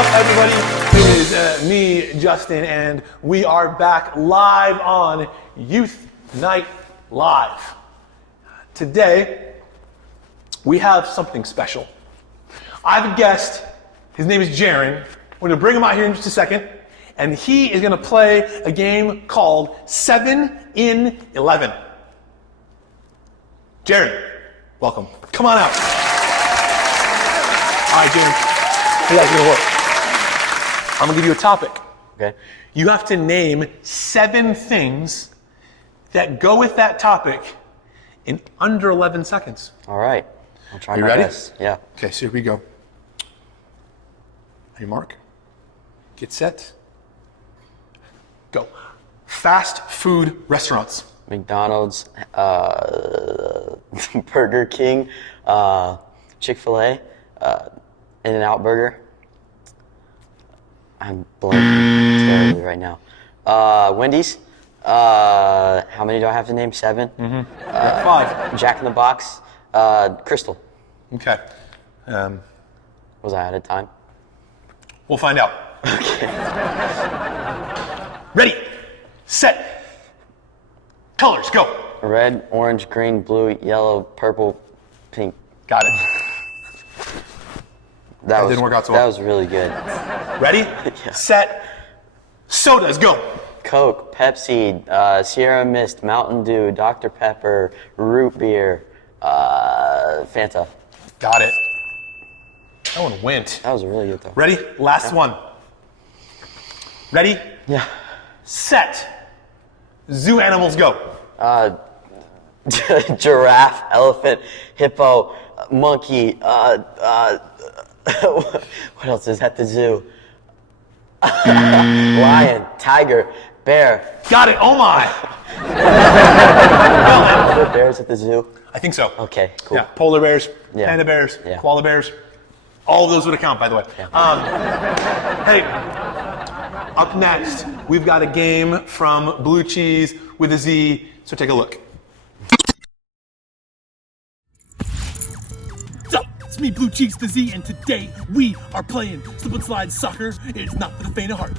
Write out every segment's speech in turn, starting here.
up, everybody? It is me, Justin, and we are back live on Youth Night Live. Today, we have something special. I have a guest. His name is Jaron. We're going to bring him out here in just a second, and he is going to play a game called 7 in 11. Jaron, welcome. Come on out. All right, Jaron. Hey, that's going to work. I'm going to give you a topic. Okay. You have to name 7 things that go with that topic in under 11 seconds. All right. I'll try my ready? best. Yeah. Okay, so here we go. Ready, Mark? Get set. Go. Fast food restaurants. McDonald's, Burger King, Chick-fil-A, In-N-Out Burger. I'm blanking terribly right now. Wendy's. How many do I have to name? 7? Mm-hmm. 5. Jack in the Box. Crystal. Okay. Was I out of time? We'll find out. Okay. Ready, set, colors, go. Red, orange, green, blue, yellow, purple, pink. Got it. That didn't work out so well. That was really good. Ready, Yeah. set, sodas, go. Coke, Pepsi, Sierra Mist, Mountain Dew, Dr. Pepper, root beer, Fanta. Got it. That one went. That was really good though. Ready, last one. Ready, Yeah. set, zoo animals, go. Giraffe, elephant, hippo, monkey, what else is at the zoo? Lion, tiger, bear. Got it, oh my. Are there bears at the zoo? I think so. Okay, cool. Yeah, polar bears, Yeah. panda bears, Yeah. koala bears. All of those would count, by the way. Yeah. Hey, up next, we've got a game from Blue Cheese with a Z, so take a look. What's up? It's me, Blue Cheese the Z, and today we are playing Slip and Slide Soccer. It's not for the faint of heart.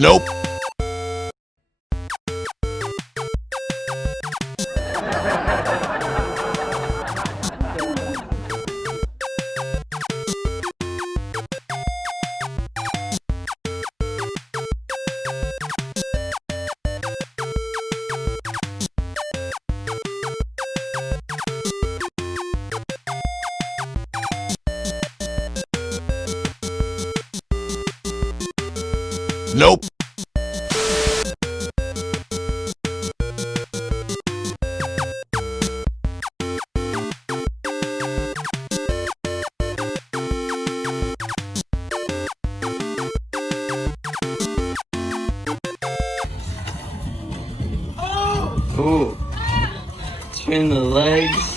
Nope. Nope. Ooh. Between the legs.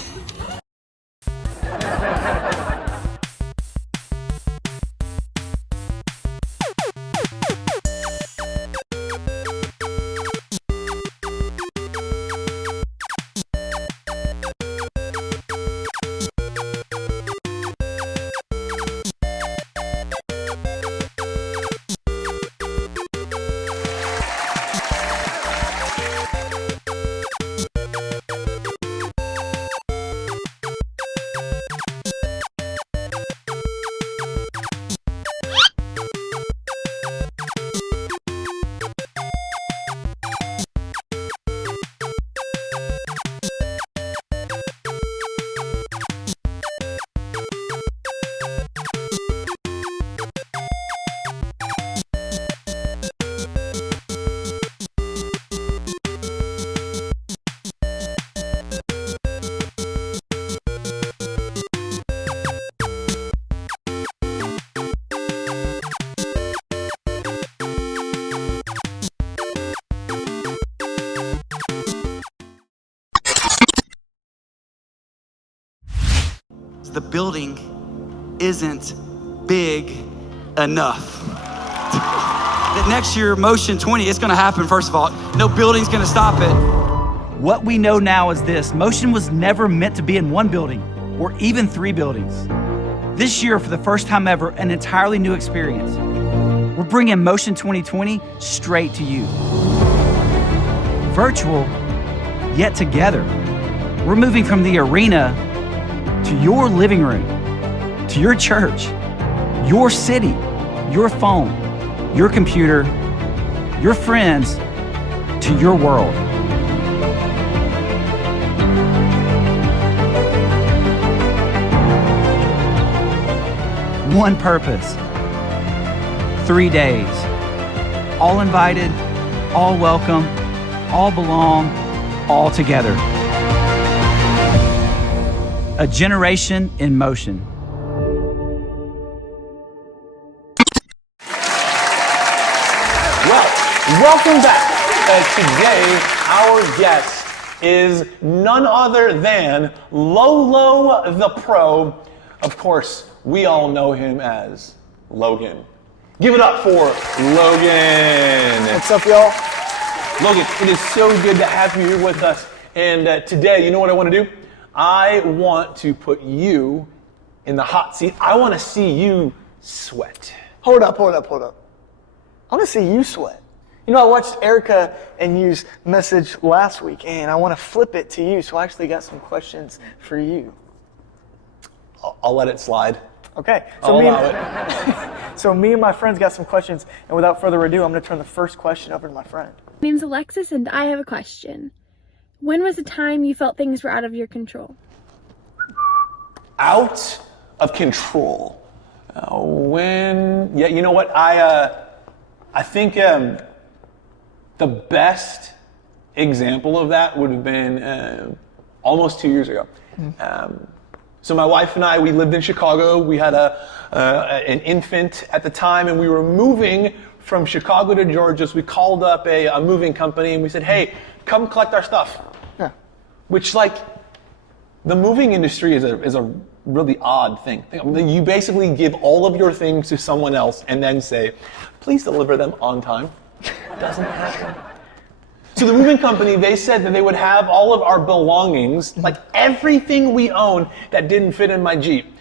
The building isn't big enough. That next year, Motion 20, it's gonna happen, first of all. No building's gonna stop it. What we know now is this: Motion was never meant to be in one building or even 3 buildings. This year, for the first time ever, an entirely new experience. We're bringing Motion 2020 straight to you. Virtual, yet together. We're moving from the arena to your living room, to your church, your city, your phone, your computer, your friends, to your world. One purpose, 3 days, all invited, all welcome, all belong, all together. A generation in motion. Well, welcome back. Today, our guest is none other than Lolo the Pro. Of course, we all know him as Logan. Give it up for Logan. What's up, y'all? Logan, it is so good to have you here with us. And today, you know what I want to do? I want to put you in the hot seat. I want to see you sweat. Hold up. I want to see you sweat. You know, I watched Erica and you's message last week, and I want to flip it to you, so I actually got some questions for you. I'll let it slide. Okay. So Me and my friends got some questions, and without further ado, I'm going to turn the first question over to my friend. My name's Alexis, and I have a question. When was the time you felt things were out of your control? Out of control. You know what? I think the best example of that would have been almost 2 years ago. So my wife and I, we lived in Chicago. We had an infant at the time, and we were moving from Chicago to Georgia. So we called up a moving company, and we said, hey, come collect our stuff. Yeah. Which, like, the moving industry is a really odd thing. You basically give all of your things to someone else and then say, please deliver them on time. Doesn't happen. So the moving company, they said that they would have all of our belongings, like everything we own that didn't fit in my Jeep.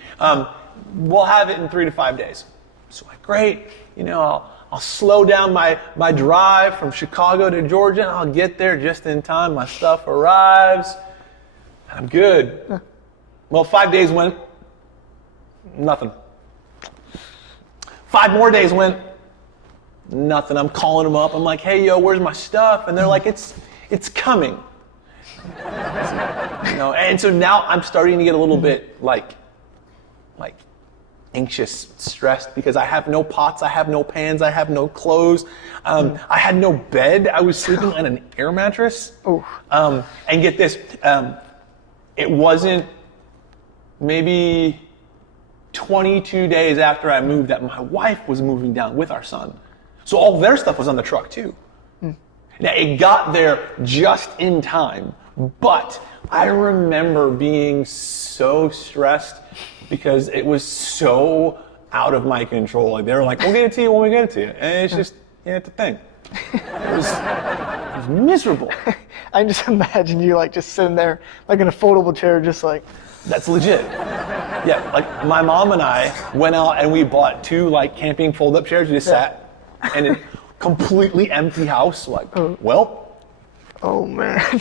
We'll have it in 3 to 5 days. So like, great, you know, I'll slow down my drive from Chicago to Georgia, and I'll get there just in time. My stuff arrives, and I'm good. Well, 5 days went, nothing. 5 more days went, nothing. I'm calling them up. I'm like, hey, yo, where's my stuff? And they're like, it's coming. You know, and so now I'm starting to get a little bit like anxious, stressed, because I have no pots, I have no pans, I have no clothes. I had no bed. I was sleeping on an air mattress. And get this, it wasn't maybe 22 days after I moved that my wife was moving down with our son. So all their stuff was on the truck too. Now it got there just in time, but I remember being so stressed because it was so out of my control. Like they were like, we'll get it to you when we get it to you. And it's just, it's a thing. It was miserable. I just imagine you like just sitting there like in a foldable chair, just like. That's legit. Yeah, like my mom and I went out and we bought 2 like camping fold-up chairs. We just sat in a completely empty house. Like, well. Oh man.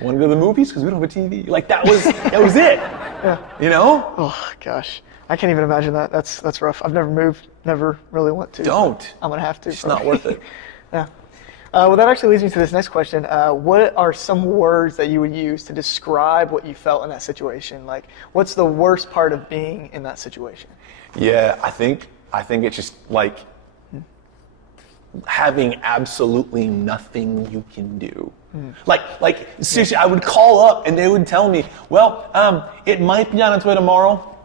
Want to go to the movies? Because we don't have a TV. Like that was it. Yeah. You know? Oh gosh, I can't even imagine that. That's rough. I've never moved. Never really want to. Don't. I'm gonna have to. It's not worth it. Yeah. Well, that actually leads me to this next question. What are some words that you would use to describe what you felt in that situation? Like, what's the worst part of being in that situation? Yeah, I think it's just like having absolutely nothing you can do. Like seriously, I would call up and they would tell me, well, it might be on its way tomorrow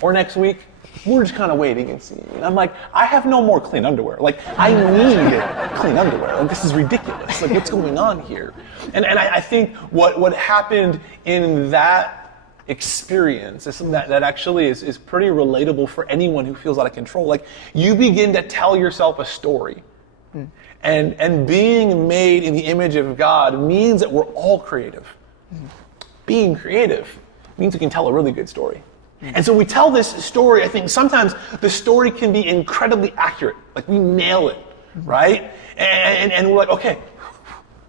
or next week. We're just kind of waiting and seeing. And I'm like, I have no more clean underwear. Like, I need clean underwear. Like, this is ridiculous. Like, what's going on here? And I think what happened in that experience. It's something that actually is pretty relatable for anyone who feels out of control. Like, you begin to tell yourself a story. And being made in the image of God means that we're all creative. Being creative means we can tell a really good story. And so we tell this story, I think sometimes the story can be incredibly accurate. Like, we nail it, right? And we're like, okay,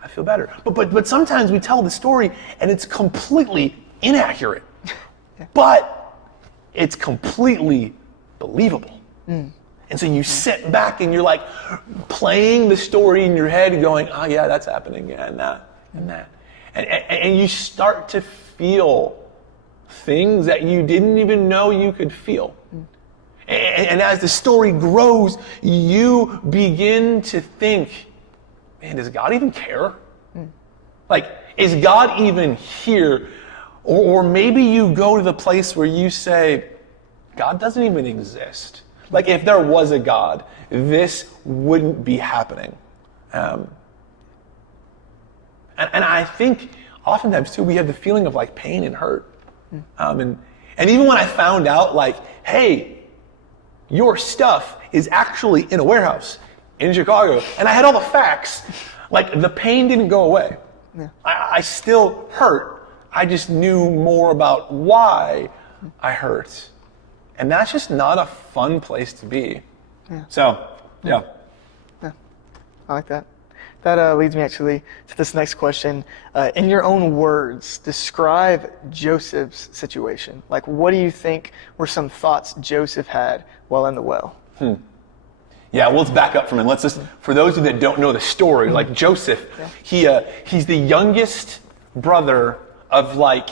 I feel better. But sometimes we tell the story and it's completely inaccurate. But it's completely believable. And so you sit back and you're like playing the story in your head going, oh yeah, that's happening, yeah, and that, and that. And you start to feel things that you didn't even know you could feel. And as the story grows, you begin to think, man, does God even care? Like, is God even here? Or maybe you go to the place where you say, God doesn't even exist. Like, if there was a God, this wouldn't be happening. And I think oftentimes too, we have the feeling of like pain and hurt. And even when I found out, like, hey, your stuff is actually in a warehouse in Chicago, and I had all the facts, like, the pain didn't go away. I still hurt. I just knew more about why I hurt. And that's just not a fun place to be. So, yeah. I like that. That leads me actually to this next question. In your own words, describe Joseph's situation. Like, what do you think were some thoughts Joseph had while in the well? Yeah, well, let's back up for a minute. Let's just, for those of you that don't know the story, like Joseph, he's the youngest brother of like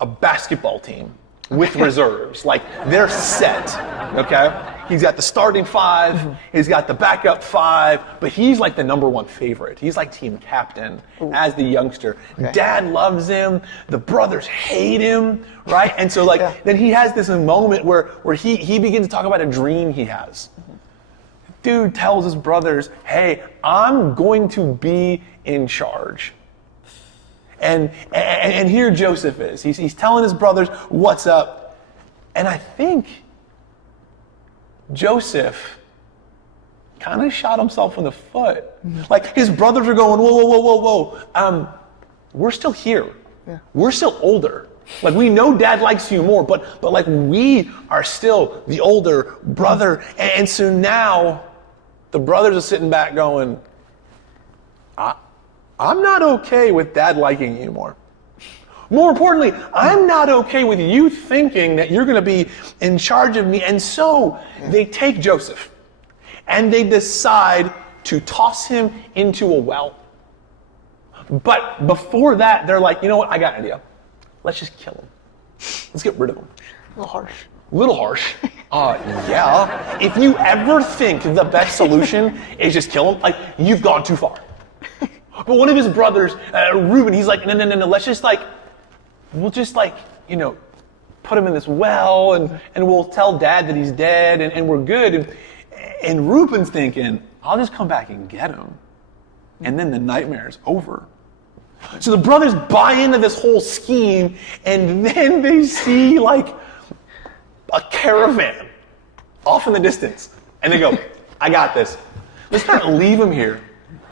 a basketball team with reserves. Like, they're set, okay? He's got the starting five, he's got the backup five, but he's like the number one favorite. He's like team captain as the youngster. Dad loves him, the brothers hate him, right? And so like, then he has this moment where he begins to talk about a dream he has. Dude tells his brothers, hey, I'm going to be in charge. And here Joseph is. He's telling his brothers what's up. And I think Joseph kind of shot himself in the foot. Like, his brothers are going, whoa. We're still here. We're still older. Like, we know Dad likes you more, but like, we are still the older brother. And so now the brothers are sitting back going, I'm not okay with Dad liking you more. More importantly, I'm not okay with you thinking that you're going to be in charge of me. And so they take Joseph and they decide to toss him into a well. But before that, they're like, you know what? I got an idea. Let's just kill him. Let's get rid of him. A little harsh. Little harsh. Yeah. If you ever think the best solution is just kill him, like, you've gone too far. But one of his brothers, Reuben, he's like, no, let's just we'll just put him in this well and we'll tell Dad that he's dead and we're good. And Reuben's thinking, I'll just come back and get him. And then the nightmare's over. So the brothers buy into this whole scheme, and then they see like a caravan off in the distance. And they go, I got this. Let's not leave him here.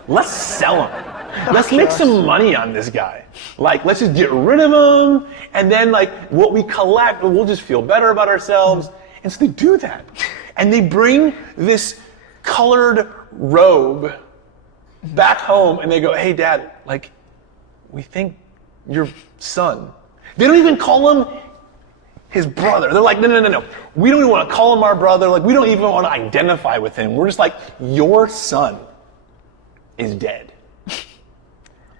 Let's sell him. Let's make some money on this guy. Like, let's just get rid of him, and then like what we collect, we'll just feel better about ourselves. And so they do that. And they bring this colored robe back home, and they go, hey, Dad, like, we think your son. They don't even call him his brother. They're like, no. We don't even want to call him our brother. Like, we don't even want to identify with him. We're just like, your son is dead.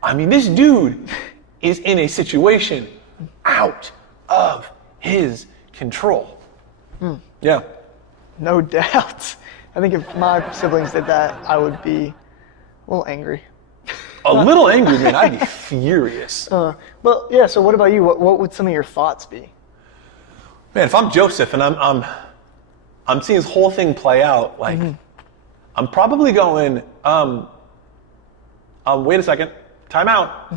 I mean, this dude is in a situation out of his control. Yeah. No doubt. I think if my siblings did that, I would be a little angry. A little angry, man. I'd be furious. But yeah, so what about you? What would some of your thoughts be? Man, if I'm Joseph and I'm seeing this whole thing play out, like, I'm probably going, wait a second, time out.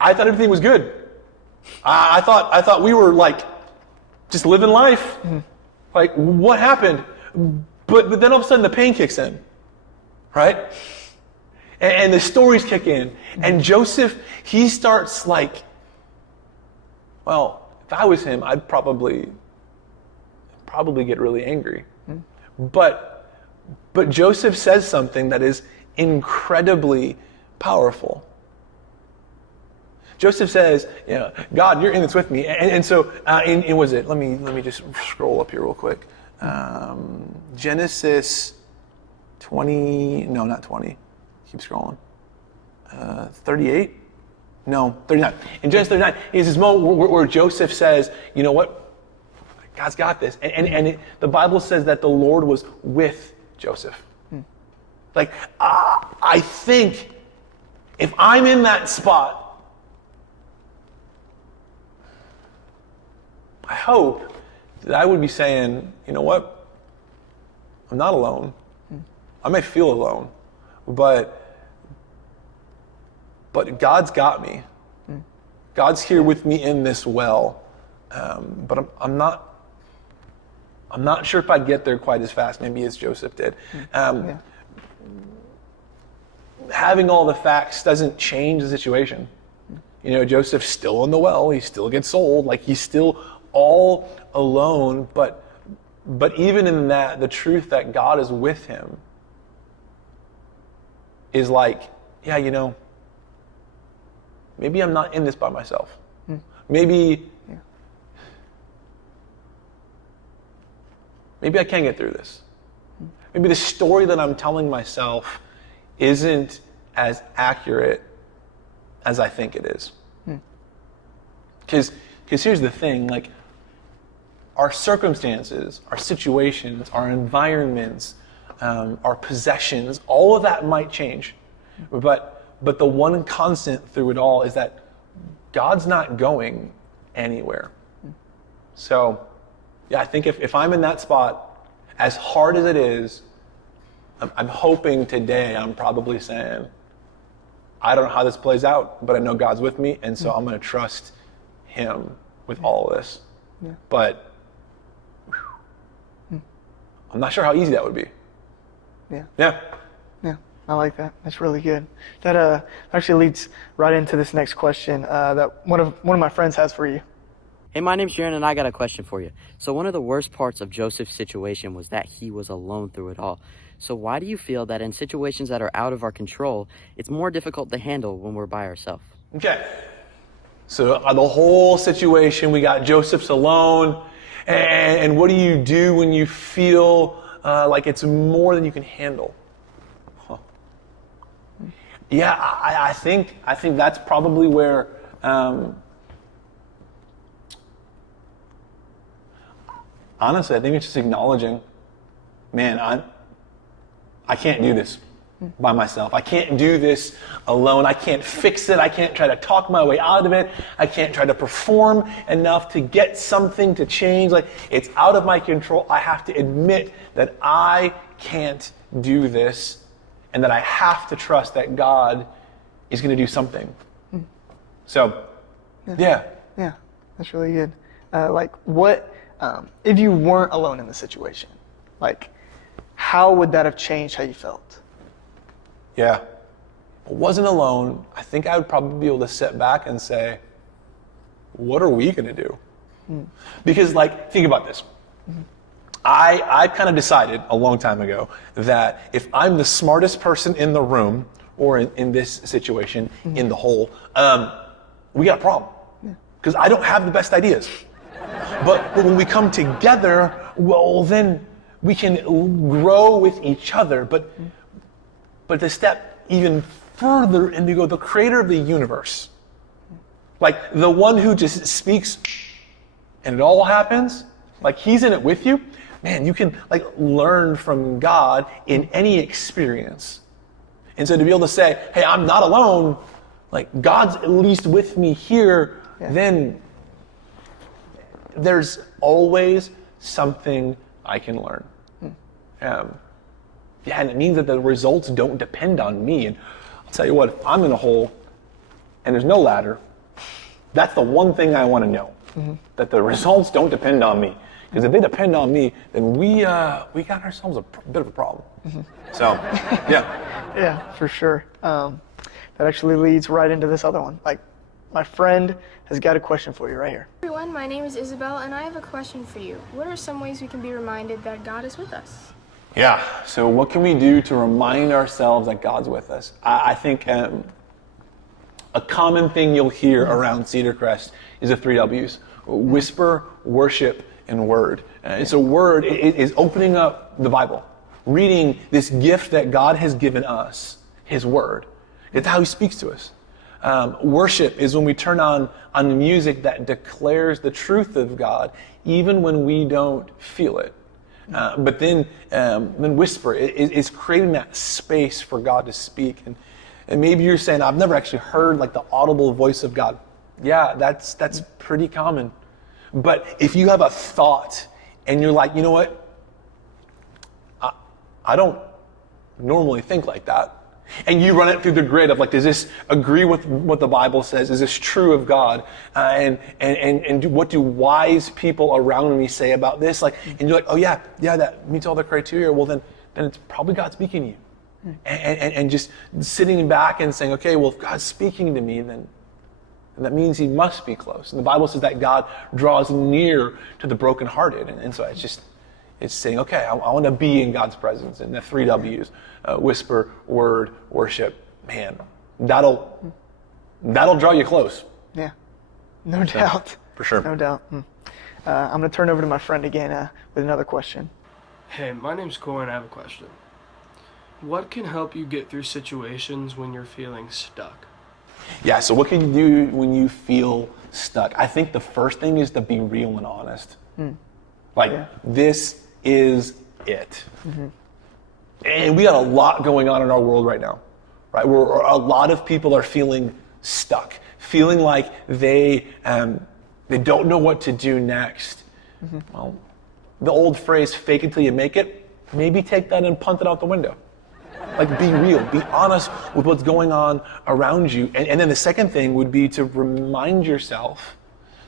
I thought everything was good. I thought we were like just living life. Like, what happened? But then all of a sudden the pain kicks in, right? And the stories kick in. And Joseph, he starts like, well, if I was him, I'd probably get really angry. But Joseph says something that is incredibly powerful. Joseph says, God, you're in this with me. And so, was it? Let me just scroll up here real quick. Genesis 20, no, not 20. Keep scrolling. 38? No, 39. In Genesis 39, is this moment where Joseph says, you know what? God's got this. And the Bible says that the Lord was with Joseph. Like, I think if I'm in that spot, I hope that I would be saying, you know what? I'm not alone. I may feel alone, but God's got me. God's here with me in this well. But I'm not sure if I'd get there quite as fast, maybe as Joseph did. Having all the facts doesn't change the situation. Joseph's still in the well. He still gets sold. Like, he's still all alone. But even in that, the truth that God is with him is like, maybe I'm not in this by myself. Maybe I can get through this. Maybe the story that I'm telling myself isn't as accurate as I think it is. Because here's the thing, like, our circumstances, our situations, our environments, our possessions, all of that might change. But the one constant through it all is that God's not going anywhere. So, I think if I'm in that spot, as hard as it is, I'm hoping today I'm probably saying, I don't know how this plays out, but I know God's with me, and so I'm going to trust him with all of this. But I'm not sure how easy that would be. Yeah. I like that. That's really good. That actually leads right into this next question that one of my friends has for you. Hey, my name's Jaron, and I got a question for you. So one of the worst parts of Joseph's situation was that he was alone through it all. So why do you feel that in situations that are out of our control, it's more difficult to handle when we're by ourselves? Okay. So the whole situation, we got Joseph's alone. And what do you do when you feel like it's more than you can handle? Yeah, I think that's probably where honestly, I think it's just acknowledging, man, I can't do this by myself. I can't do this alone. I can't fix it. I can't try to talk my way out of it. I can't try to perform enough to get something to change. Like, it's out of my control. I have to admit that I can't do this and that I have to trust that God is going to do something. So, yeah, that's really good. What if you weren't alone in the situation? Like, how would that have changed how you felt? Yeah. If I wasn't alone, I think I would probably be able to sit back and say, what are we going to do? Because, like, think about this. I kind of decided a long time ago that if I'm the smartest person in the room, or in this situation, in the whole, we got a problem. Because I don't have the best ideas. But when we come together, well, then we can grow with each other. But to step even further and to go, the creator of the universe, like the one who just speaks and it all happens, like he's in it with you, man, you can like learn from God in any experience. And so to be able to say, hey, I'm not alone, like God's at least with me here, then there's always something I can learn. And it means that the results don't depend on me. And I'll tell you what, if I'm in a hole and there's no ladder, That's the one thing I want to know, that the results don't depend on me. Because if they depend on me, then we got ourselves a bit of a problem. So, yeah. Yeah, for sure. That actually leads right into this other one. Like, my friend has got a question for you right here. Everyone, my name is Isabel, and I have a question for you. What are some ways we can be reminded that God is with us? Yeah, so what can we do to remind ourselves that God's with us? I think a common thing you'll hear around Cedarcrest is the 3 W's. Whisper, worship, and word. And so word is opening up the Bible, reading this gift that God has given us, his word. It's how he speaks to us. Worship is when we turn on the music that declares the truth of God, even when we don't feel it. But then whisper is creating that space for God to speak. And maybe you're saying, I've never actually heard like the audible voice of God. Yeah, that's pretty common. But if you have a thought and you're like, you know what? I don't normally think like that. And you run it through the grid of like, does this agree with what the Bible says? Is this true of God? And what do wise people around me say about this? Like, and you're like, oh yeah, that meets all the criteria. Well, then it's probably God speaking to you. And just sitting back and saying, okay, well, if God's speaking to me, then that means he must be close. And the Bible says that God draws near to the brokenhearted. And so it's saying, okay, I want to be in God's presence. And the 3 W's, whisper, word, worship, man, that'll draw you close. Yeah, no doubt. For sure. No doubt. I'm going to turn over to my friend again with another question. Hey, my name's Cole and I have a question. What can help you get through situations when you're feeling stuck? Yeah, so what can you do when you feel stuck? I think the first thing is to be real and honest. This is it. And we got a lot going on in our world right now, right? Where a lot of people are feeling stuck, feeling like they don't know what to do next. Well, the old phrase, fake it till you make it, maybe take that and punt it out the window. Like, be real, be honest with what's going on around you. And then the second thing would be to remind yourself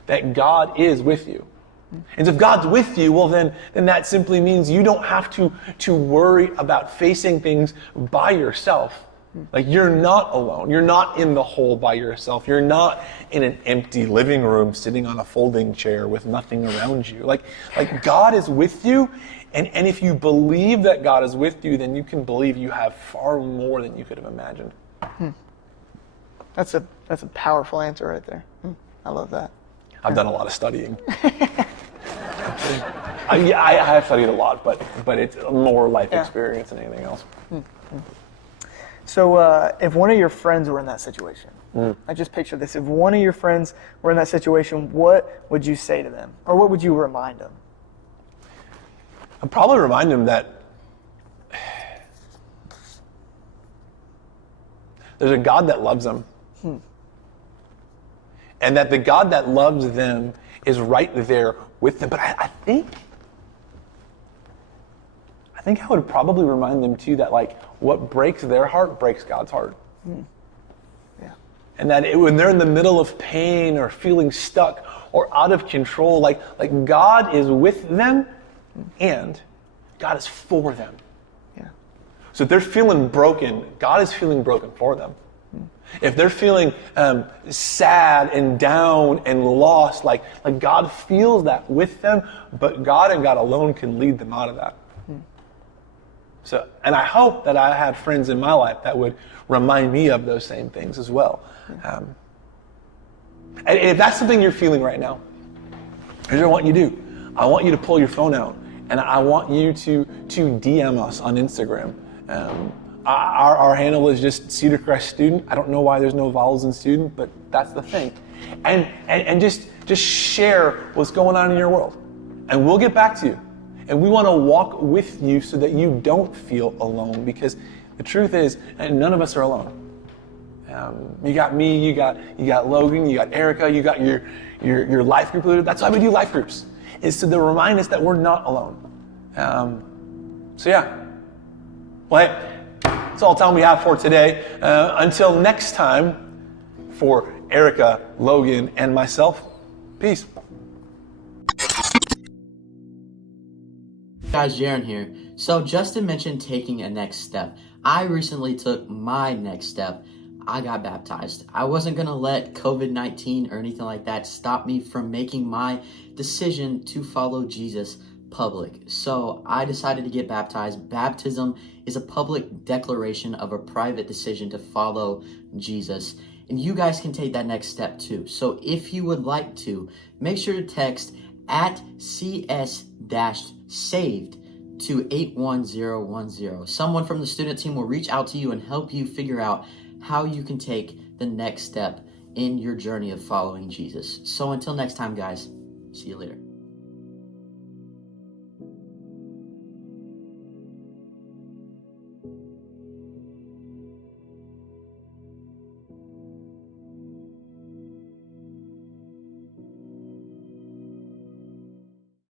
that God is with you. And if God's with you, well, then that simply means you don't have to worry about facing things by yourself. Like, you're not alone. You're not in the hole by yourself. You're not in an empty living room sitting on a folding chair with nothing around you. Like God is with you. And if you believe that God is with you, then you can believe you have far more than you could have imagined. That's a powerful answer right there. I love that. I've done a lot of studying. I have studied a lot, but it's more life experience than anything else. So if one of your friends were in that situation, I just picture this. If one of your friends were in that situation, what would you say to them? Or what would you remind them? I'd probably remind them that there's a God that loves them. And that the God that loves them is right there with them. But I think I would probably remind them too that like what breaks their heart breaks God's heart. Yeah. And that when they're in the middle of pain or feeling stuck or out of control, like God is with them and God is for them. Yeah. So if they're feeling broken, God is feeling broken for them. If they're feeling sad and down and lost, like God feels that with them, but God and God alone can lead them out of that. So, and I hope that I had friends in my life that would remind me of those same things as well. And if that's something you're feeling right now, here's what I want you to do. I want you to pull your phone out, and I want you to DM us on Instagram. Our handle is just Cedarcrest Student. I don't know why there's no vowels in student, but that's the thing. And just share what's going on in your world. And we'll get back to you. And we want to walk with you so that you don't feel alone, because the truth is, none of us are alone. You got me, you got Logan, you got Erica, you got your life group leader. That's why we do life groups, is to remind us that we're not alone. So yeah. Well, hey, that's all the time we have for today. Until next time, for Erica, Logan, and myself. Peace. Guys, Jaron here. So Justin mentioned taking a next step. I recently took my next step. I got baptized. I wasn't going to let COVID-19 or anything like that stop me from making my decision to follow Jesus public. So I decided to get baptized. Baptism is a public declaration of a private decision to follow Jesus. And you guys can take that next step too. So if you would like to, make sure to text at CS-saved to 81010. Someone from the student team will reach out to you and help you figure out how you can take the next step in your journey of following Jesus. So until next time, guys, see you later.